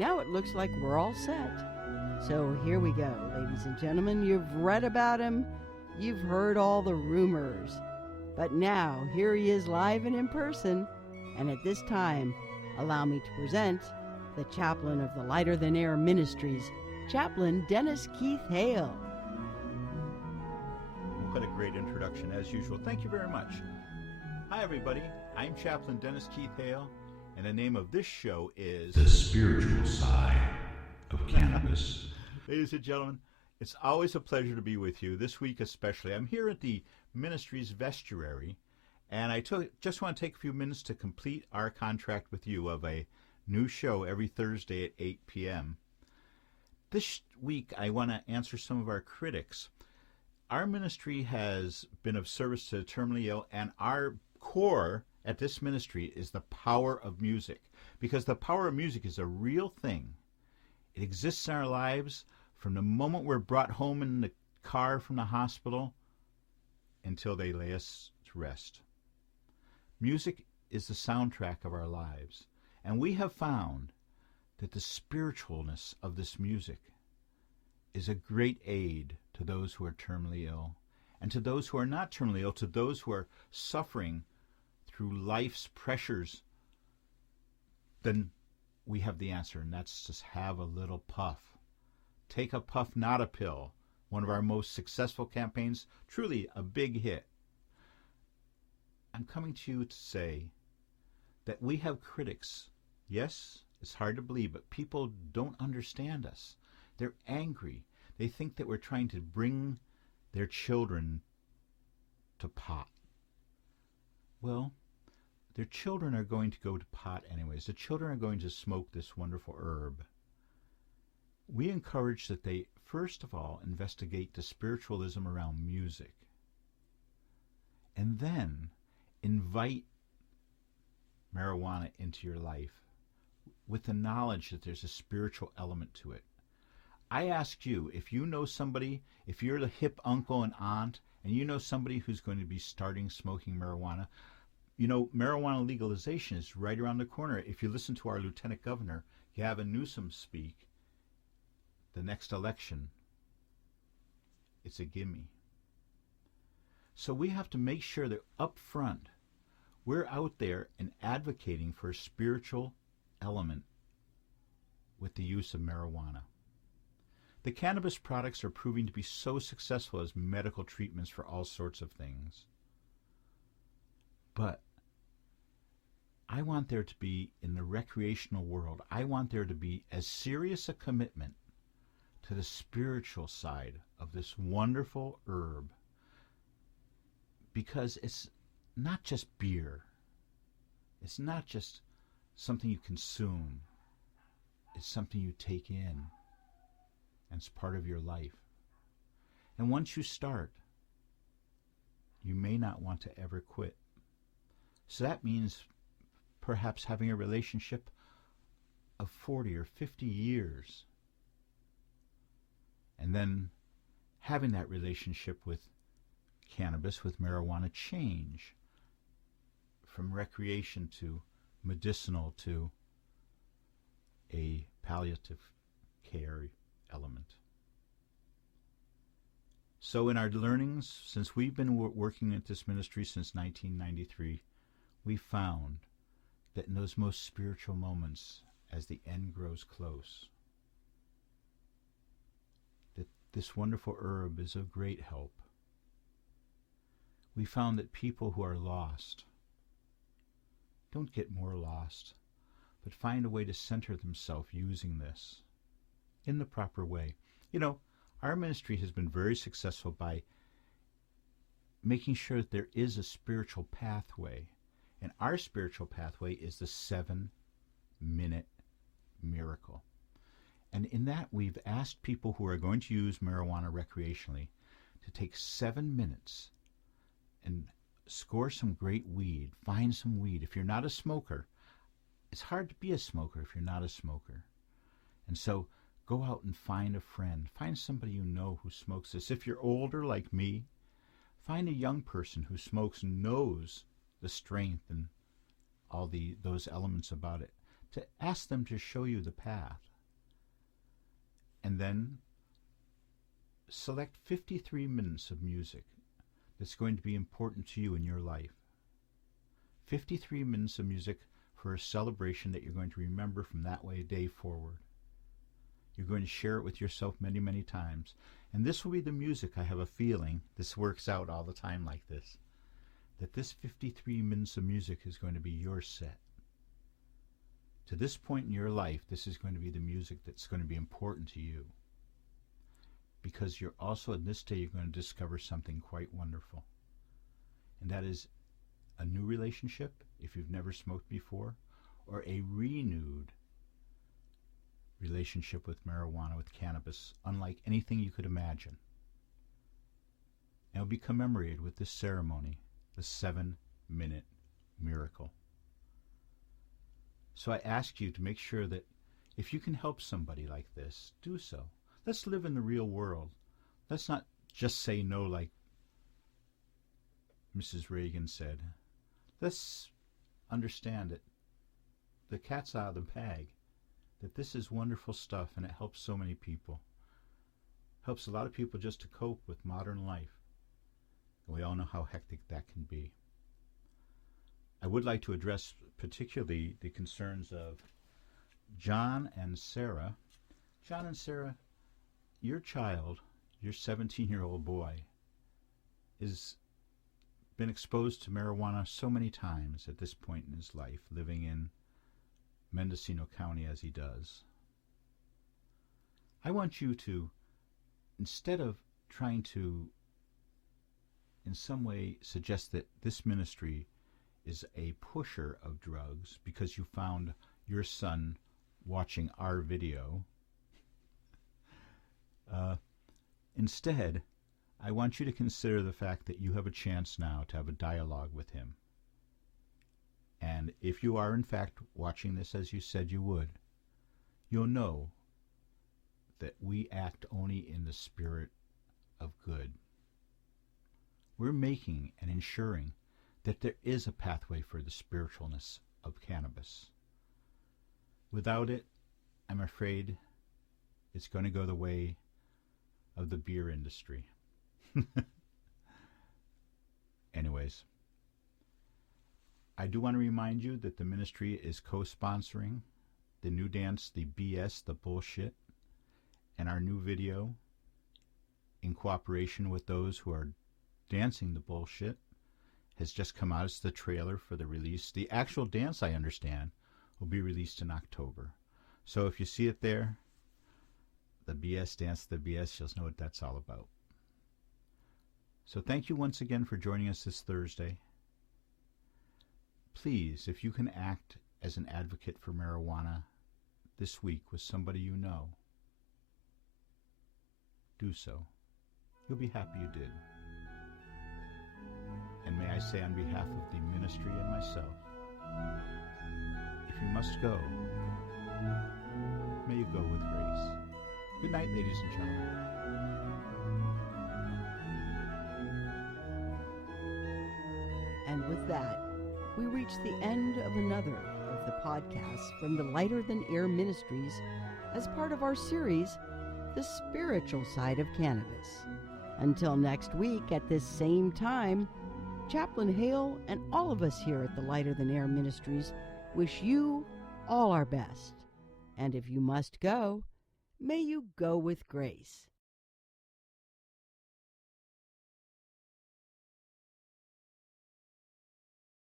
Now it looks like we're all set. So here we go, ladies and gentlemen. You've read about him. You've heard all the rumors. But now, here he is live and in person. And at this time, allow me to present the chaplain of the Lighter Than Air Ministries, Chaplain Dennis Keith Hale. What a great introduction, as usual. Thank you very much. Hi, everybody. I'm Chaplain Dennis Keith Hale, and the name of this show is The Spiritual Side of Cannabis. Ladies and gentlemen, it's always a pleasure to be with you, this week especially. I'm here at the ministry's vestry, and I just want to take a few minutes to complete our contract with you of a new show every Thursday at 8 p.m. This week, I want to answer some of our critics. Our ministry has been of service to the terminally ill, and our core at this ministry is the power of music, because the power of music is a real thing. It exists in our lives from the moment we're brought home in the car from the hospital until they lay us to rest. Music is the soundtrack of our lives, and we have found that the spiritualness of this music is a great aid to those who are terminally ill, and to those who are not terminally ill, to those who are suffering through life's pressures. Then we have the answer, and that's just have a little puff. Take a puff, not a pill. One of our most successful campaigns, truly a big hit. I'm coming to you to say that we have critics. Yes, it's hard to believe, but people don't understand us. They're angry. They think that we're trying to bring their children to pot. Well, their children are going to go to pot anyways. The children are going to smoke this wonderful herb. We encourage that they, first of all, investigate the spiritualism around music, and then invite marijuana into your life with the knowledge that there's a spiritual element to it. I ask you, if you know somebody, if you're the hip uncle and aunt, and you know somebody who's going to be starting smoking marijuana, you know, marijuana legalization is right around the corner. If you listen to our Lieutenant Governor, Gavin Newsom, speak, the next election, it's a gimme. So we have to make sure that up front, we're out there and advocating for a spiritual element with the use of marijuana. The cannabis products are proving to be so successful as medical treatments for all sorts of things. But I want there to be, in the recreational world, I want there to be as serious a commitment to the spiritual side of this wonderful herb, because it's not just beer. It's not just something you consume. It's something you take in. And it's part of your life. And once you start, you may not want to ever quit. So that means perhaps having a relationship of 40 or 50 years. And then having that relationship with cannabis, with marijuana, change from recreation to medicinal to a palliative care element. So in our learnings, since we've been working at this ministry since 1993, we found that in those most spiritual moments, as the end grows close, that this wonderful herb is of great help. We found that people who are lost don't get more lost, but find a way to center themselves using this in the proper way. You know, our ministry has been very successful by making sure that there is a spiritual pathway. And our spiritual pathway is the 7-minute miracle. And in that, we've asked people who are going to use marijuana recreationally to take 7 minutes and score some great weed. Find some weed. If you're not a smoker, it's hard to be a smoker if you're not a smoker. And so go out and find a friend. Find somebody you know who smokes this. If you're older like me, find a young person who smokes and knows the strength and all those elements about it, to ask them to show you the path. and then select 53 minutes of music that's going to be important to you in your life. 53 minutes of music for a celebration that you're going to remember from that day forward. You're going to share it with yourself many, many times. And this will be the music, I have a feeling, this works out all the time like this, that this 53 minutes of music is going to be your set. To this point in your life, this is going to be the music that's going to be important to you. Because you're also, in this day, you're going to discover something quite wonderful. And that is a new relationship, if you've never smoked before, or a renewed relationship with marijuana, with cannabis, unlike anything you could imagine. And it'll be commemorated with this ceremony, the 7-minute miracle. So I ask you to make sure that if you can help somebody like this, do so. Let's live in the real world. Let's not just say no like Mrs. Reagan said. Let's understand that the cat's out of the bag, that this is wonderful stuff and it helps so many people. Helps a lot of people just to cope with modern life. And we all know how hectic that can be. I would like to address particularly the concerns of John and Sarah. John and Sarah, your child, your 17-year-old boy, has been exposed to marijuana so many times at this point in his life, living in Mendocino County as he does. I want you to, instead of trying to in some way suggest that this ministry is a pusher of drugs because you found your son watching our video, instead, I want you to consider the fact that you have a chance now to have a dialogue with him. And if you are in fact watching this as you said you would, you'll know that we act only in the spirit of good. We're making and ensuring that there is a pathway for the spiritualness of cannabis. Without it, I'm afraid it's going to go the way of the beer industry. Anyways, I do want to remind you that the ministry is co-sponsoring the new dance, the BS, the bullshit, and our new video in cooperation with those who are dancing the bullshit has just come out. It's the trailer for the release. The actual dance, I understand, will be released in October. So if you see it there, the BS dance, the BS, you'll know what that's all about. So thank you once again for joining us this Thursday. Please, if you can act as an advocate for marijuana this week with somebody you know, do so. You'll be happy you did. And may I say on behalf of the ministry and myself, if you must go, may you go with grace. Good night, ladies and gentlemen. And with that, we reach the end of another of the podcasts from the Lighter Than Air Ministries as part of our series, The Spiritual Side of Cannabis. Until next week at this same time, Chaplain Hale and all of us here at the Lighter Than Air Ministries wish you all our best. And if you must go, may you go with grace.